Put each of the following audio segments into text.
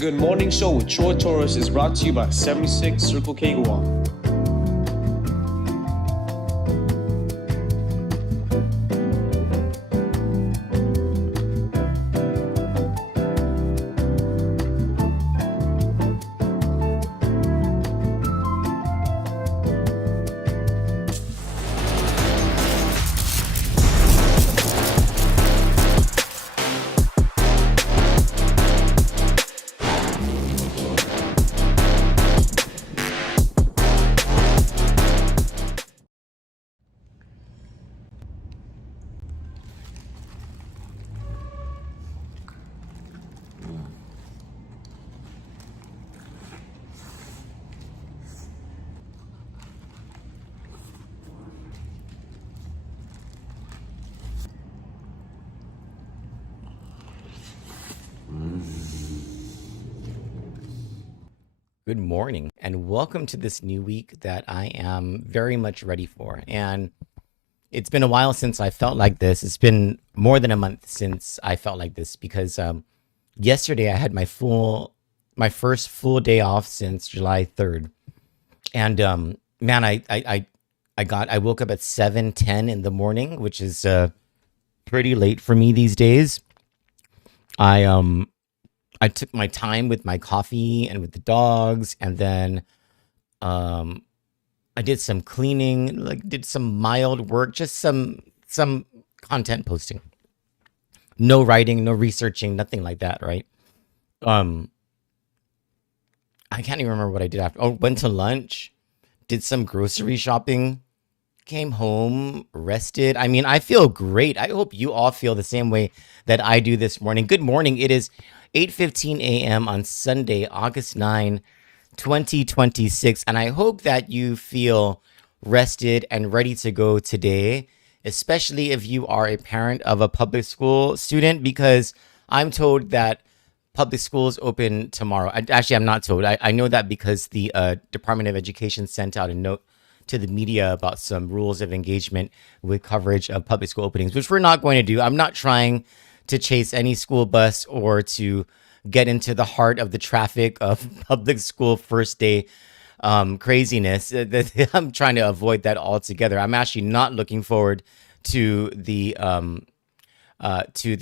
Good Morning Show with Troy Torres is brought to you by 76 Circle K Guam. Good morning and welcome to this new week that I am very much ready for. And it's been a while since I felt like this. It's been more than a month since I felt like this because yesterday I had my first full day off since July 3rd. And man, I woke up at 7:10 in the morning, which is pretty late for me these days. I took my time with my coffee and with the dogs, and then I did some cleaning, like did some mild work, just some content posting. No writing, no researching, nothing like that, right? Um, I can't even remember what I did after. Oh, went to lunch, did some grocery shopping, came home, rested. I mean, I feel great. I hope you all feel the same way that I do this morning. Good morning. It is 8:15 a.m. on Sunday, August 9, 2026. And I hope that you feel rested and ready to go today, especially if you are a parent of a public school student, because I'm told that public schools open tomorrow. Actually, I'm not told. I know that because the Department of Education sent out a note to the media about some rules of engagement with coverage of public school openings, which we're not going to do. I'm not trying to chase any school bus or to get into the heart of the traffic of public school first day craziness. I'm trying to avoid that altogether. I'm actually not looking forward to the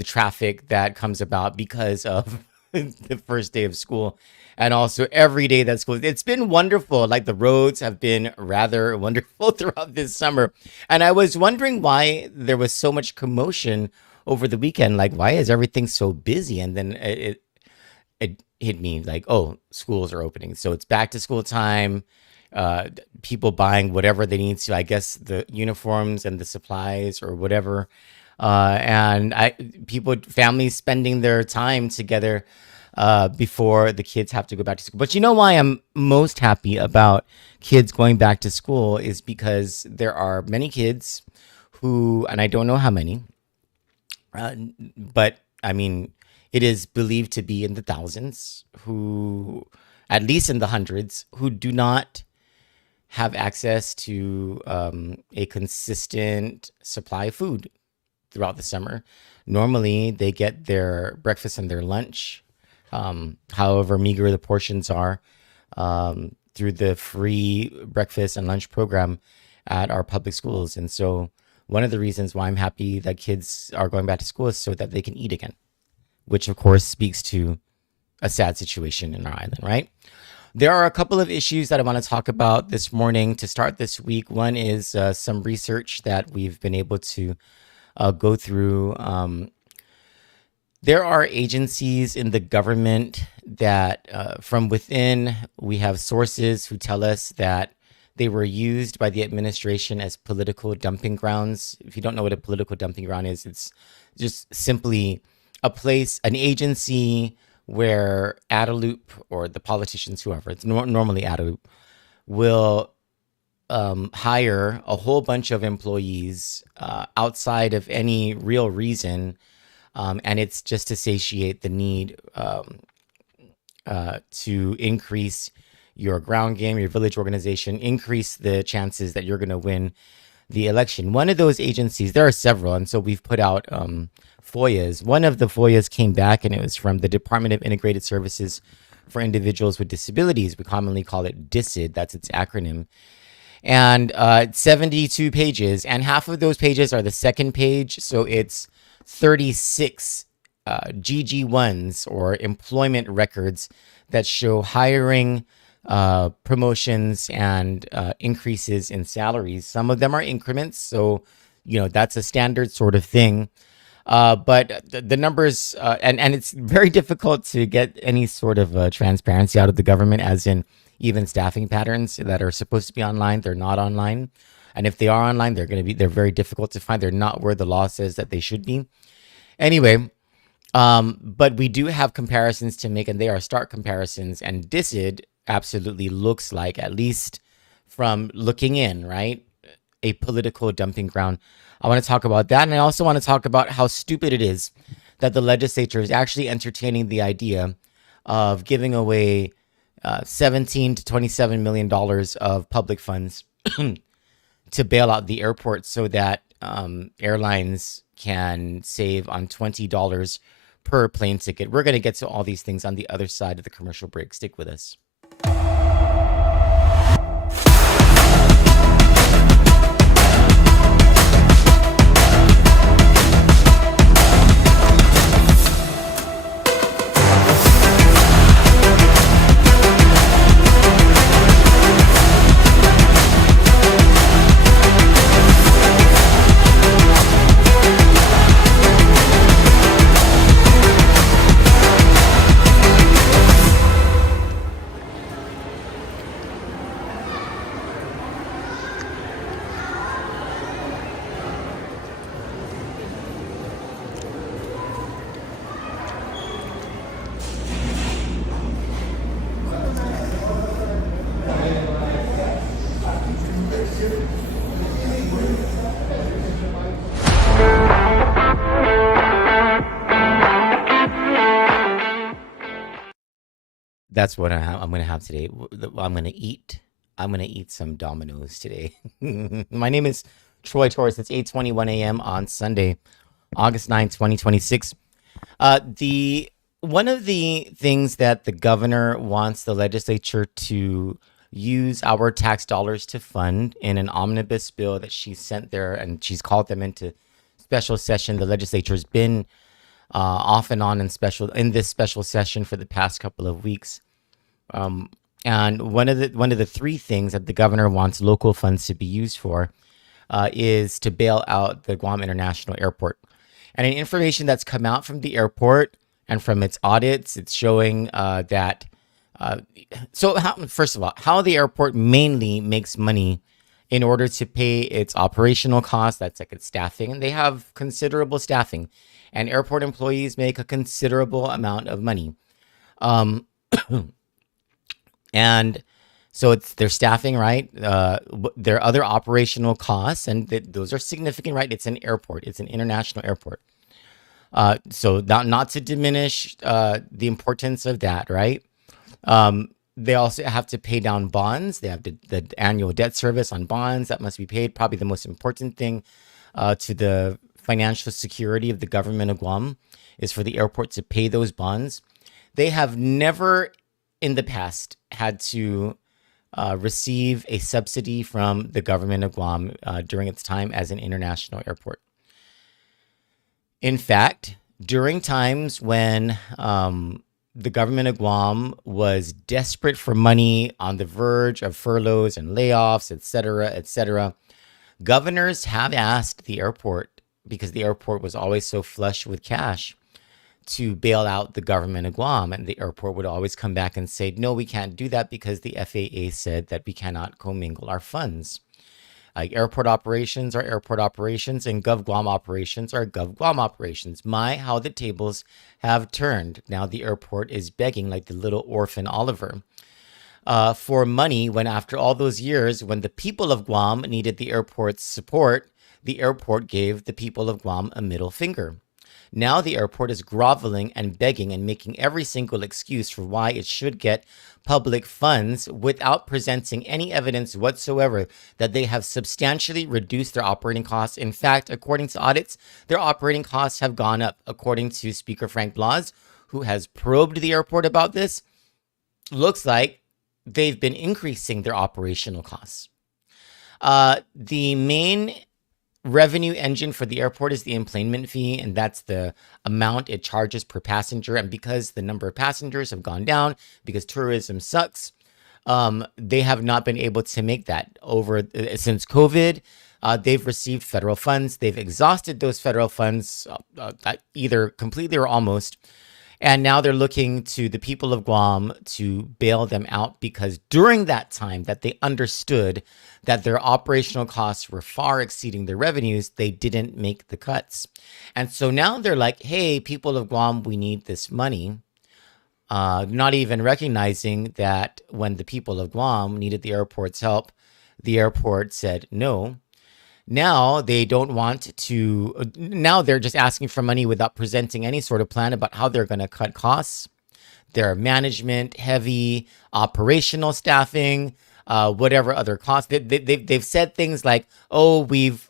traffic that comes about because of the first day of school, and also every day that school. It's been wonderful. Like the roads have been rather wonderful throughout this summer, and I was wondering why there was so much commotion over the weekend. Like, why is everything so busy? And then it hit me like, oh, schools are opening, so it's back to school time. People buying whatever they need to, I guess the uniforms and the supplies or whatever, and families spending their time together before the kids have to go back to school. But you know why I'm most happy about kids going back to school is because there are many kids who, and I don't know how many, but I mean, it is believed to be in the thousands, who, at least in the hundreds, who do not have access to a consistent supply of food throughout the summer. Normally, they get their breakfast and their lunch, however meager the portions are, through the free breakfast and lunch program at our public schools. And so one of the reasons why I'm happy that kids are going back to school is so that they can eat again, which of course speaks to a sad situation in our island, right? There are a couple of issues that I want to talk about this morning to start this week. One is some research that we've been able to go through. There are agencies in the government that from within, we have sources who tell us that they were used by the administration as political dumping grounds. If you don't know what a political dumping ground is, it's just simply a place, an agency where Adelup or the politicians, whoever, it's normally Adelup, will hire a whole bunch of employees outside of any real reason. And it's just to satiate the need to increase your ground game, your village organization, increase the chances that you're going to win the election. One of those agencies, there are several, and so we've put out FOIAs. One of the FOIAs came back, and it was from the Department of Integrated Services for individuals with disabilities. We commonly call it DISID. That's its acronym. And 72 pages, and half of those pages are the second page. So it's 36 GG1s, or employment records, that show hiring, promotions, and increases in salaries. Some of them are increments, so that's a standard sort of thing. But the numbers, and it's very difficult to get any sort of transparency out of the government, as in even staffing patterns that are supposed to be online, they're not online. And if they are online, they're very difficult to find. They're not where the law says that they should be. Anyway, but we do have comparisons to make, and they are stark comparisons. And DISID absolutely looks like, at least from looking in, right, a political dumping ground. I want to talk about that. And I also want to talk about how stupid it is that the legislature is actually entertaining the idea of giving away $17 to $27 million of public funds to bail out the airport, so that airlines can save on $20 per plane ticket. We're going to get to all these things on the other side of the commercial break. Stick with us. That's what I'm going to have today. I'm going to eat. I'm going to eat some Domino's today. My name is Troy Torres. It's 8:21 a.m. on Sunday, August 9, 2026. One of the things that the governor wants the legislature to use our tax dollars to fund in an omnibus bill that she sent there, and she's called them into special session. The legislature has been off and on in this special session for the past couple of weeks. And one of the three things that the governor wants local funds to be used for is to bail out the Guam International Airport. And in information that's come out from the airport and from its audits, it's showing that. First of all, how the airport mainly makes money in order to pay its operational costs, that's like its staffing, and they have considerable staffing, and airport employees make a considerable amount of money. And so it's their staffing, right? Their other operational costs, and those are significant, right? It's an airport. It's an international airport. So not to diminish the importance of that, right? They also have to pay down bonds. They have the annual debt service on bonds that must be paid. Probably the most important thing to the financial security of the government of Guam is for the airport to pay those bonds. They have never in the past had to receive a subsidy from the government of Guam during its time as an international airport. In fact, during times when the government of Guam was desperate for money, on the verge of furloughs and layoffs, et cetera, governors have asked the airport, because the airport was always so flush with cash, to bail out the government of Guam. And the airport would always come back and say, no, we can't do that because the FAA said that we cannot commingle our funds. Airport operations are airport operations, and Gov Guam operations are Gov Guam operations. How the tables have turned. Now the airport is begging like the little orphan Oliver for money, when after all those years, when the people of Guam needed the airport's support, the airport gave the people of Guam a middle finger. Now the airport is groveling and begging and making every single excuse for why it should get public funds without presenting any evidence whatsoever that they have substantially reduced their operating costs. In fact, according to audits, their operating costs have gone up. According to Speaker Frank Blas, who has probed the airport about this, looks like they've been increasing their operational costs. The main revenue engine for the airport is the enplanement fee, and that's the amount it charges per passenger. And because the number of passengers have gone down, because tourism sucks, they have not been able to make that over since COVID. They've received federal funds. They've exhausted those federal funds, either completely or almost. And now they're looking to the people of Guam to bail them out, because during that time that they understood that their operational costs were far exceeding their revenues, they didn't make the cuts. And so now they're like, hey, people of Guam, we need this money. Not even recognizing that when the people of Guam needed the airport's help, the airport said no. Now they don't want to, now they're just asking for money without presenting any sort of plan about how they're going to cut costs. Their management, heavy operational staffing, whatever other costs. They've said things like, oh, we've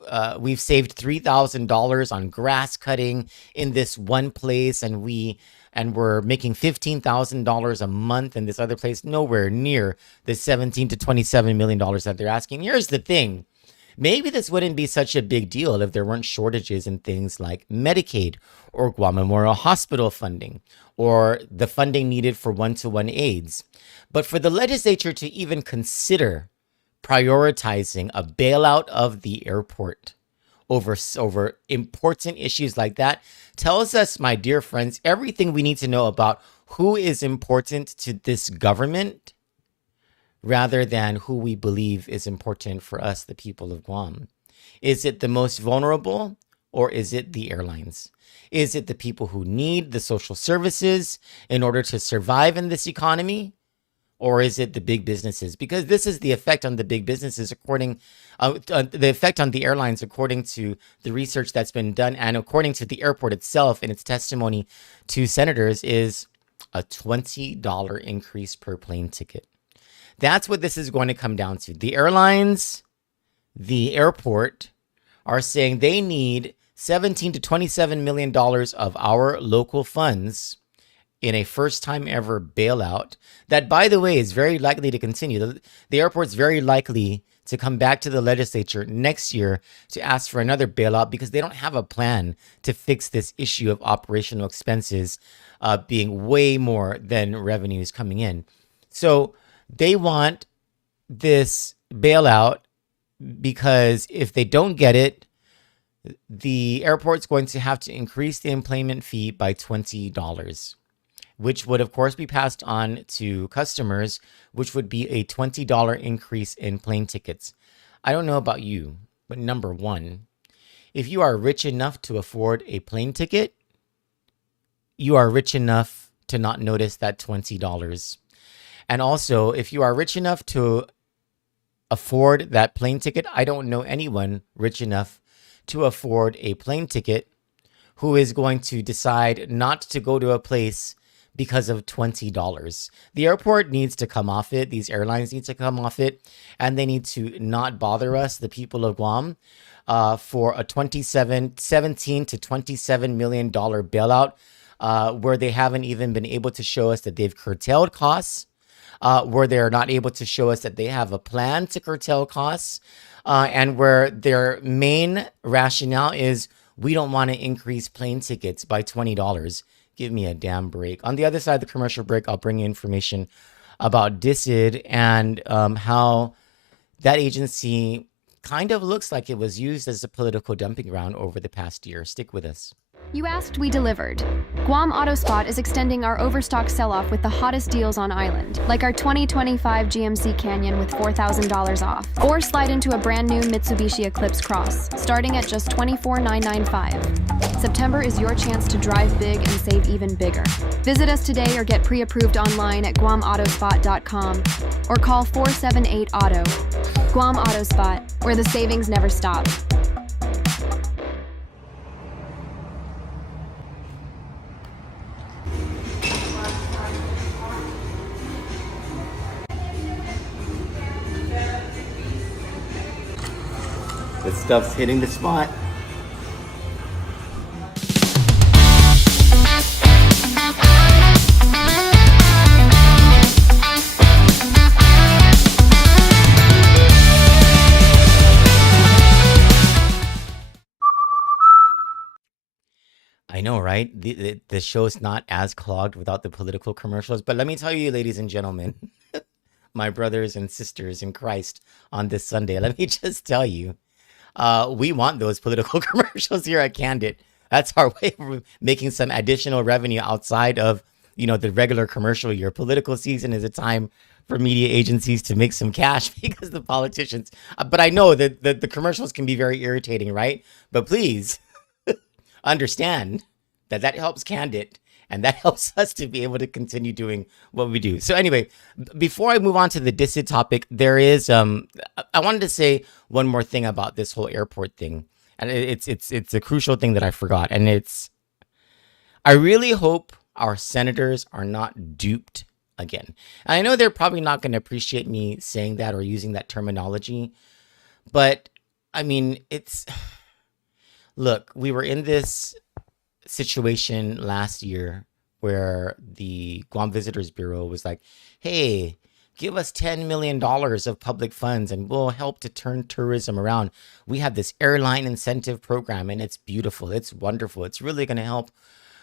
saved $3,000 on grass cutting in this one place, and we're making $15,000 a month in this other place. Nowhere near the $17 to $27 million that they're asking. Here's the thing. Maybe this wouldn't be such a big deal if there weren't shortages in things like Medicaid or Guam Memorial Hospital funding or the funding needed for one-to-one aids. But for the legislature to even consider prioritizing a bailout of the airport over important issues like that tells us, my dear friends, everything we need to know about who is important to this government, rather than who we believe is important for us, the people of Guam. Is it the most vulnerable, or is it the airlines? Is it the people who need the social services in order to survive in this economy? Or is it the big businesses? Because this is the effect on the big businesses, the effect on the airlines, according to the research that's been done, and according to the airport itself in its testimony to senators, is a $20 increase per plane ticket. That's what this is going to come down to. The airlines, the airport, are saying they need $17 to $27 million of our local funds in a first-time ever bailout that, by the way, is very likely to continue. The airport's very likely to come back to the legislature next year to ask for another bailout, because they don't have a plan to fix this issue of operational expenses being way more than revenues coming in. So they want this bailout because if they don't get it, the airport's going to have to increase the enplanement fee by $20, which would, of course, be passed on to customers, which would be a $20 increase in plane tickets. I don't know about you, but number one, if you are rich enough to afford a plane ticket, you are rich enough to not notice that $20. And also, if you are rich enough to afford that plane ticket, I don't know anyone rich enough to afford a plane ticket who is going to decide not to go to a place because of $20. The airport needs to come off it. These airlines need to come off it. And they need to not bother us, the people of Guam, for a $17 to $27 million bailout, where they haven't even been able to show us that they've curtailed costs. Where they're not able to show us that they have a plan to curtail costs, and where their main rationale is, we don't want to increase plane tickets by $20. Give me a damn break. On the other side of the commercial break, I'll bring you information about DISID and how that agency kind of looks like it was used as a political dumping ground over the past year. Stick with us. You asked, we delivered. Guam AutoSpot is extending our overstock sell-off with the hottest deals on island, like our 2025 GMC Canyon with $4,000 off. Or slide into a brand new Mitsubishi Eclipse Cross, starting at just $24,995. September is your chance to drive big and save even bigger. Visit us today or get pre-approved online at guamautospot.com or call 478-AUTO. Guam AutoSpot, where the savings never stop. The stuff's hitting the spot. I know, right? The show's not as clogged without the political commercials. But let me tell you, ladies and gentlemen, my brothers and sisters in Christ on this Sunday, let me just tell you, we want those political commercials here at Kandit. That's our way of making some additional revenue outside of, the regular commercial year. Political season is a time for media agencies to make some cash because the politicians. But I know that the commercials can be very irritating, right? But please understand that helps Kandit and that helps us to be able to continue doing what we do. So anyway, before I move on to the DISID topic, there is I wanted to say one more thing about this whole airport thing, and it's a crucial thing that I forgot, and I really hope our senators are not duped again. And I know they're probably not going to appreciate me saying that or using that terminology, but I mean, look, we were in this situation last year where the Guam Visitors Bureau was like, hey, give us $10 million of public funds and we'll help to turn tourism around. We have this airline incentive program and it's beautiful. It's wonderful. It's really going to help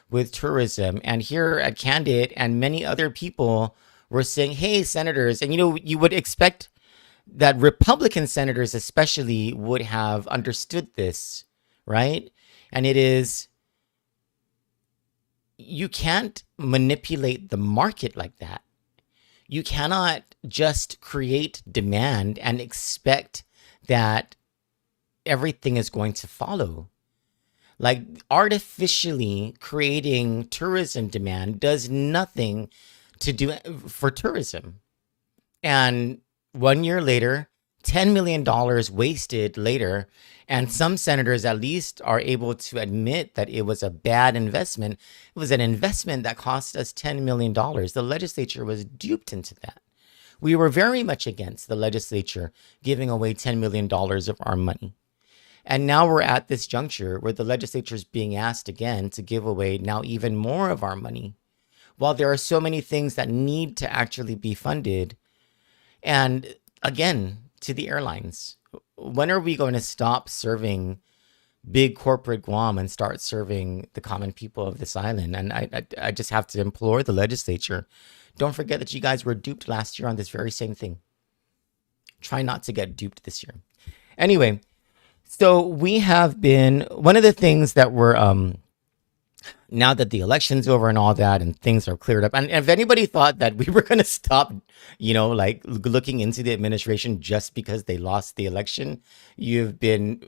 with tourism. And here at Kandit and many other people were saying, hey, senators, and you would expect that Republican senators especially would have understood this, right? And it is, you can't manipulate the market like that. You cannot just create demand and expect that everything is going to follow. Like artificially creating tourism demand does nothing to do for tourism. And 1 year later, $10 million wasted later, and some senators at least are able to admit that it was a bad investment. It was an investment that cost us $10 million. The legislature was duped into that. We were very much against the legislature giving away $10 million of our money. And now we're at this juncture where the legislature is being asked again to give away now even more of our money, while there are so many things that need to actually be funded. And again, to the airlines, when are we going to stop serving big corporate Guam and start serving the common people of this island? And I just have to implore the legislature, don't forget that you guys were duped last year on this very same thing. Try not to get duped this year. Anyway, so we have been, one of the things that we're, now that the election's over and all that and things are cleared up, and if anybody thought that we were going to stop, like looking into the administration just because they lost the election, you've been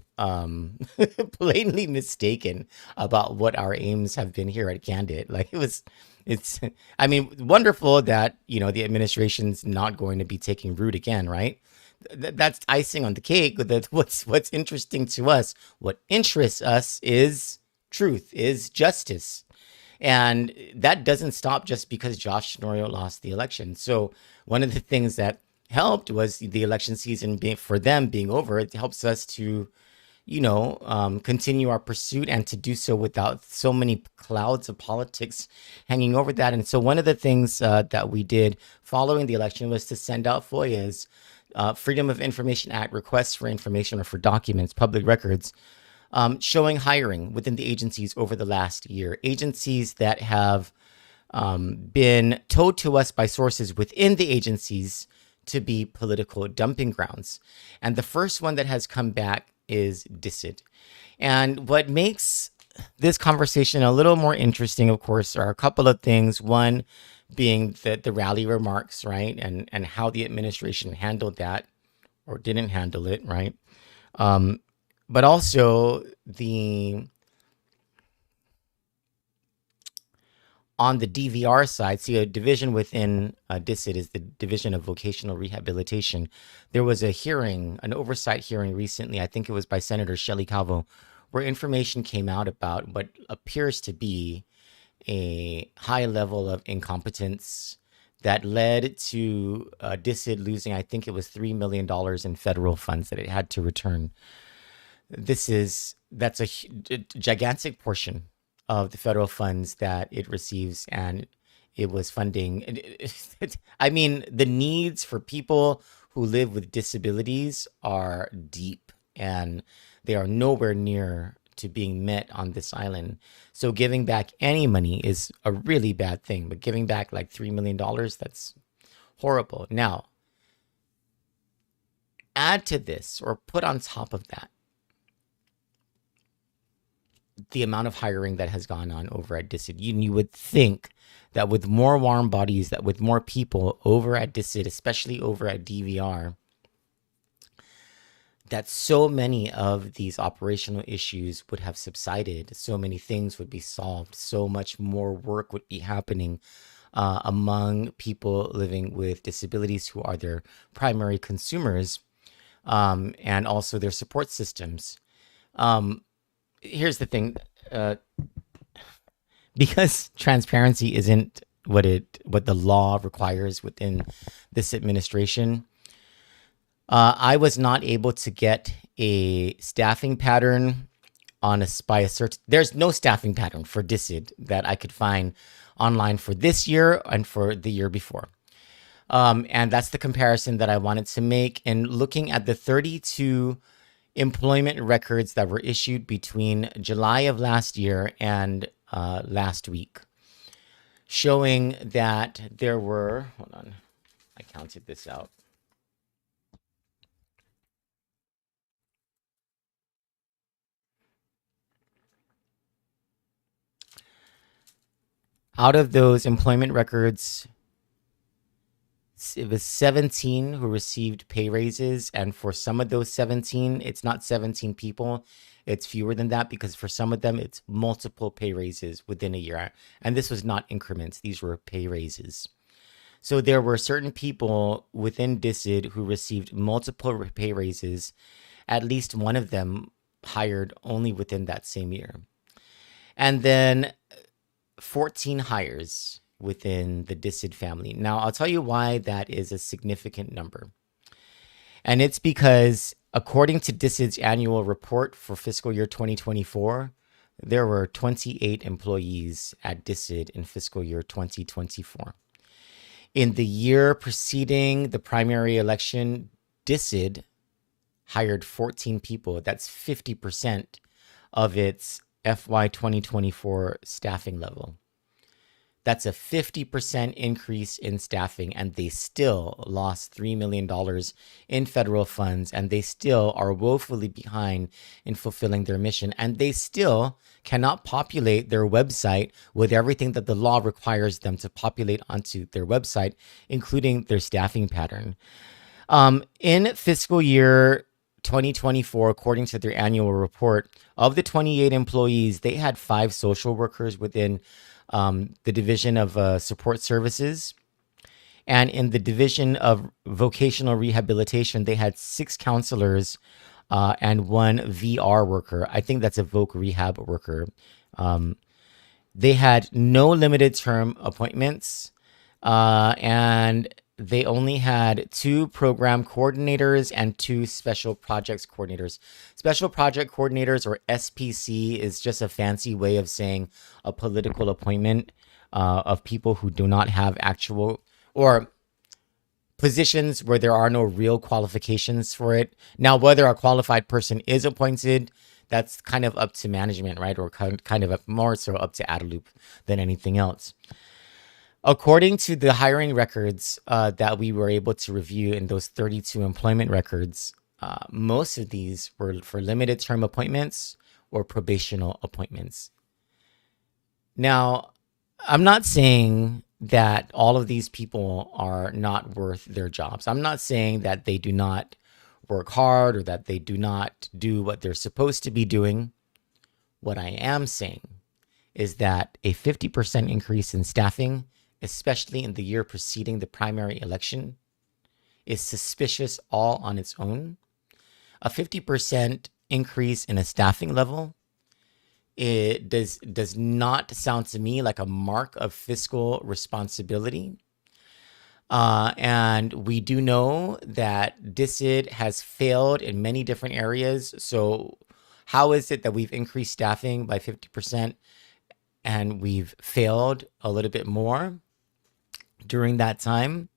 blatantly mistaken about what our aims have been here at Kandit. Like it's, I mean, wonderful that, the administration's not going to be taking root again, right? That's icing on the cake. What's interesting to us, what interests us is truth, is justice. And that doesn't stop just because Josh Tenorio lost the election. So one of the things that helped was the election season being over. It helps us to, continue our pursuit and to do so without so many clouds of politics hanging over that. And so one of the things that we did following the election was to send out FOIAs, Freedom of Information Act requests for information or for documents, public records, showing hiring within the agencies over the last year. Agencies that have been told to us by sources within the agencies to be political dumping grounds. And the first one that has come back is DISID. And what makes this conversation a little more interesting, of course, are a couple of things. One being the rally remarks, right? And how the administration handled that or didn't handle it, right? But also on the DVR side, see, a division within DISID is the Division of Vocational Rehabilitation. There was a hearing, an oversight hearing recently, I think it was by Senator Shelley Calvo, where information came out about what appears to be a high level of incompetence that led to DISID losing, I think it was $3 million in federal funds that it had to return. That's a gigantic portion of the federal funds that it receives, and it was funding. I mean, the needs for people who live with disabilities are deep, and they are nowhere near to being met on this island. So giving back any money is a really bad thing, but giving back like $3 million, that's horrible. Now, add to this or put on top of that the amount of hiring that has gone on over at DISID. You would think that with more warm bodies, that with more people over at DISID, especially over at DVR, that so many of these operational issues would have subsided, so many things would be solved, so much more work would be happening among people living with disabilities who are their primary consumers, and also their support systems. Here's the thing, because transparency isn't what the law requires within this administration, I was not able to get a staffing pattern by a certain. There's no staffing pattern for DISID that I could find online for this year and for the year before. And that's the comparison that I wanted to make. And looking at the 32 employment records that were issued between July of last year and last week, showing that there were, hold on, I counted this out. Out of those employment records, it was 17 who received pay raises. And for some of those 17, it's not 17 people. It's fewer than that, because for some of them, it's multiple pay raises within a year. And this was not increments. These were pay raises. So there were certain people within DISID who received multiple pay raises, at least one of them hired only within that same year. And then 14 hires within the DISID family. Now, I'll tell you why that is a significant number. And it's because according to DISID's annual report for fiscal year 2024, there were 28 employees at DISID in fiscal year 2024. In the year preceding the primary election, DISID hired 14 people. That's 50% of its FY 2024 staffing level. That's a 50% increase in staffing, and they still lost $3 million in federal funds, and they still are woefully behind in fulfilling their mission, and they still cannot populate their website with everything that the law requires them to populate onto their website, including their staffing pattern. In fiscal year 2024, according to their annual report, of the 28 employees, they had 5 social workers within the division of support services. And in the division of vocational rehabilitation, they had 6 counselors and 1 VR worker. I think that's a voc rehab worker. They had no limited term appointments, and they only had 2 program coordinators and 2 special projects coordinators. Special project coordinators, or SPC, is just a fancy way of saying a political appointment of people who do not have actual, or positions where there are no real qualifications for it. Now, whether a qualified person is appointed, that's kind of up to management, right? Or kind of more so up to Adelup than anything else. According to the hiring records that we were able to review in those 32 employment records, most of these were for limited term appointments or probational appointments. Now, I'm not saying that all of these people are not worth their jobs. I'm not saying that they do not work hard or that they do not do what they're supposed to be doing. What I am saying is that a 50% increase in staffing, especially in the year preceding the primary election, is suspicious all on its own. A 50% increase in a staffing level, it does not sound to me like a mark of fiscal responsibility. And we do know that DISID has failed in many different areas. So how is it that we've increased staffing by 50% and we've failed a little bit more during that time?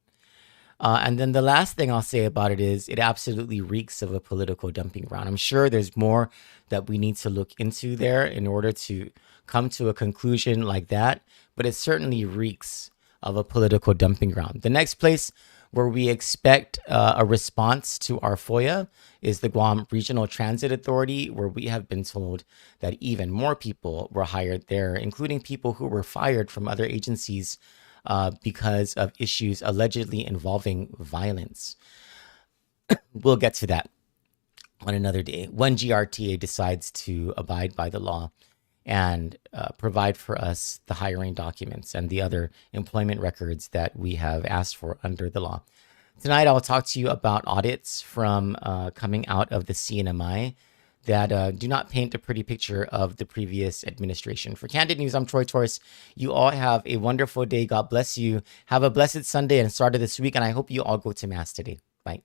And then the last thing I'll say about it is it absolutely reeks of a political dumping ground. I'm sure there's more that we need to look into there in order to come to a conclusion like that, but it certainly reeks of a political dumping ground. The next place where we expect a response to our FOIA is the Guam Regional Transit Authority, where we have been told that even more people were hired there, including people who were fired from other agencies because of issues allegedly involving violence. We'll get to that on another day when GRTA decides to abide by the law and provide for us the hiring documents and the other employment records that we have asked for under the law. Tonight, I'll talk to you about audits from coming out of the CNMI that do not paint a pretty picture of the previous administration. For Kandit News, I'm Troy Torres. You all have a wonderful day. God bless you. Have a blessed Sunday and start of this week, and I hope you all go to Mass today. Bye.